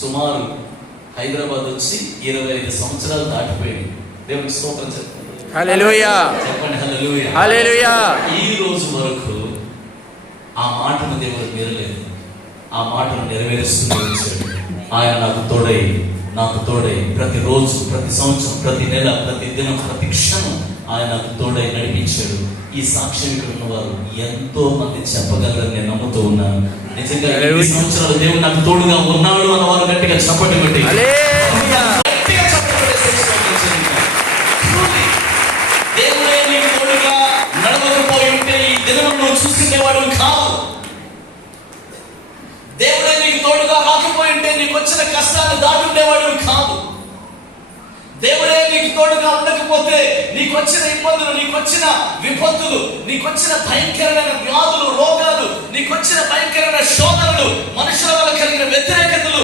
సుమారు హైదరాబాద్ వచ్చి 25 సంవత్సరాలు దాటిపోయింది. దేవునికి స్తోత్రం చెప్పండి. హల్లెలూయా. చెప్పండి హల్లెలూయా. హల్లెలూయా. ఈ రోజు వరకు ఆ మాటను దేవుడు మీరలేదు. ఆ మాటను నెరవేరుస్తూ వచ్చాడు. ఆయన నాకు తోడై ప్రతిరోజు, ప్రతి సంవత్సరం, ప్రతి నెల, ప్రతి దినం, ప్రతి క్షణం ఆయన నాకు తోడై నడిపించాడు. ఈ సాక్ష్యం ఇక్కడ ఉన్నవారు ఎంతో మంది చెప్పగలరని నేను నమ్ముతూ ఉన్నాను. నిజంగా ఈ సంవత్సరాలు దేవుడు నాకు తోడుగా ఉన్నాడు అన్నవారు గట్టిగా చప్పట్లు పెట్టి దేవుడే నీకు తోడుగా నడవకపోయి ఉంటే ఈ దినం నువ్వు చూసుకునేవాడు కాదు. దేవుడే నీకు తోడుగా రాకపోయి ఉంటే నీకు వచ్చిన కష్టాన్ని దాటుండేవాడు కాదు. దేవుడే నీకు తోడుగా ఉండకపోతే నీకు వచ్చిన ఇబ్బందులు, నీకు వచ్చిన విపత్తులు, నీకు వచ్చిన భయంకరమైన వ్యాధులు, రోగాలు, నీకు వచ్చిన భయంకరమైన శోధనలు, మనుషుల వల్ల కలిగిన వ్యతిరేకతలు